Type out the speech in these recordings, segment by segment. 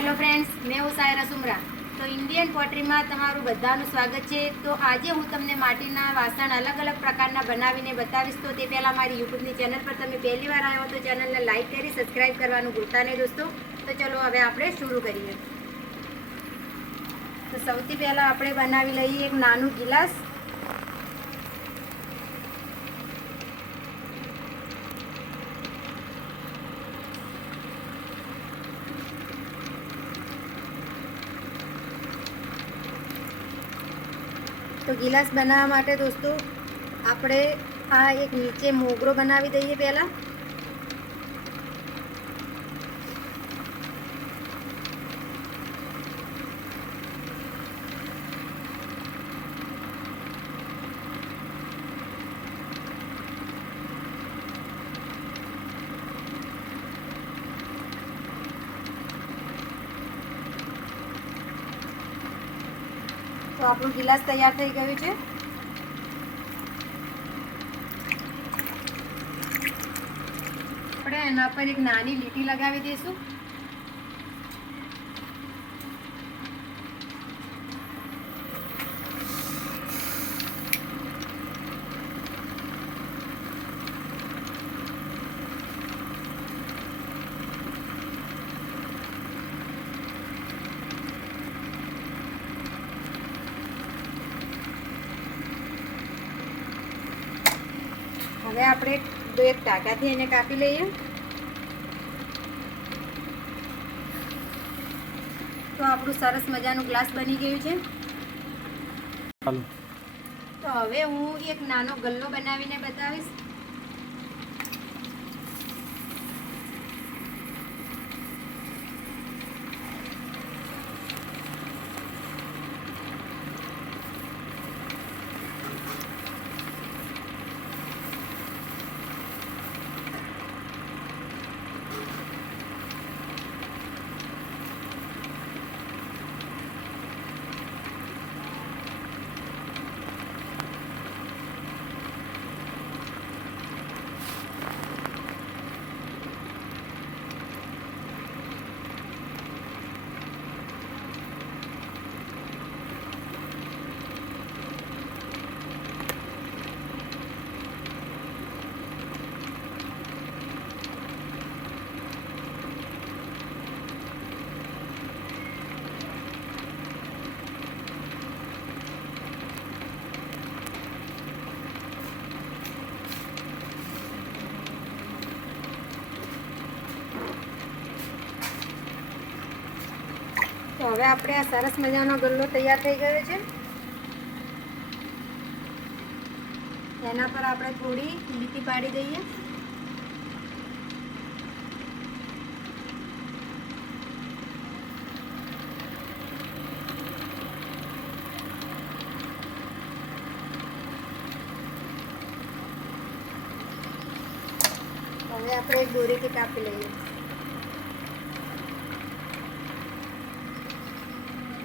Hello friends, મેં હું સાયરા સુમરા. તો ઇન્ડિયન પોટરીમાં તમારું બધાનું સ્વાગત છે. તો આજે હું તમને માટીના વાસણ અલગ અલગ પ્રકારના બનાવીને બતાવીશ. તો તે પહેલાં મારી યુટ્યુબની ચેનલ પર તમે પહેલી વાર આવ્યો તો ચેનલને લાઇક કરી સબસ્ક્રાઈબ કરવાનું ભૂલતા નહીં દોસ્તો. તો ચલો હવે આપણે શરૂ કરીએ. તો સૌથી પહેલાં આપણે બનાવી લઈએ એક નાનું ગિલાસ. તો ગિલાસ બનાવવા માટે દોસ્તો આપણે આ એક નીચે મોગરો બનાવી દઈએ પહેલાં. તો આપણું ગિલાસ તૈયાર થઈ ગયું છે. આપણે એના પર એક નાની લીટી લગાવી દઈશું. હવે આપણે એક ટાંકાથી એને કાપી લઈએ. તો આપણું સરસ મજાનું ગ્લાસ બની ગયું છે. તો હવે હું એક નાનો ગલ્લો બનાવીને બતાવીશ. તો હવે આપણે આ સરસ મજાનો ગલ્લો તૈયાર થઈ ગયો છે. એના પર આપણે થોડી લીટી પાડી દઈએ. હવે આપણે એક દોરીથી કાપી લઈએ.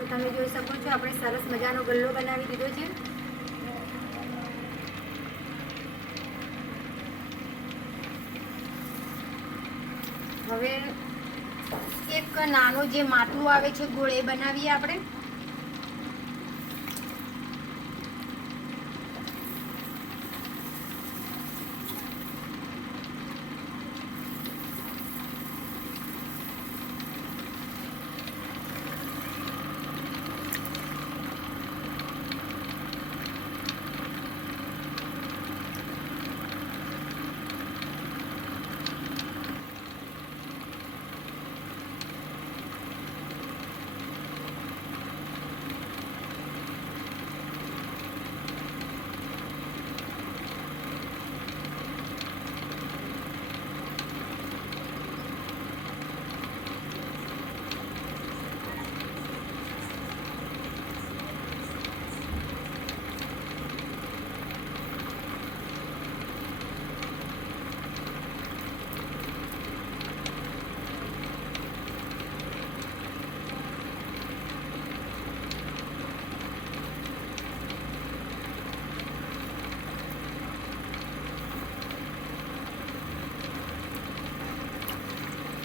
તમે જોઈ શકો છો આપણે સરસ મજાનો ગલ્લો બનાવી દીધો છે. હવે એક નાનો જે માટલું આવે છે ગોળ એ બનાવીએ આપણે.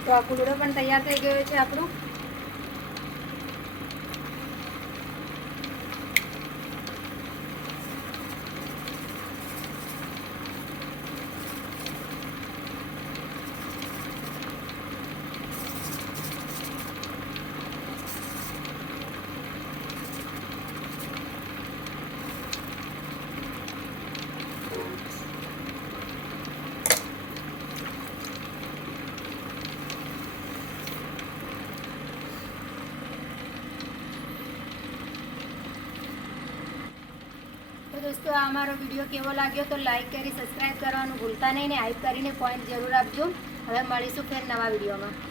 તો આ કુલડો પણ તૈયાર થઈ ગયો છે આપણો. તો દોસ્તો આ અમારો વિડીયો કેવો લાગ્યો તો લાઈક કરી સબસ્ક્રાઈબ કરવાનું ભૂલતા નહીં ને હાઈપ કરીને પોઈન્ટ જરૂર આપજો. હવે મળીશું ફેર નવા વિડીયોમાં.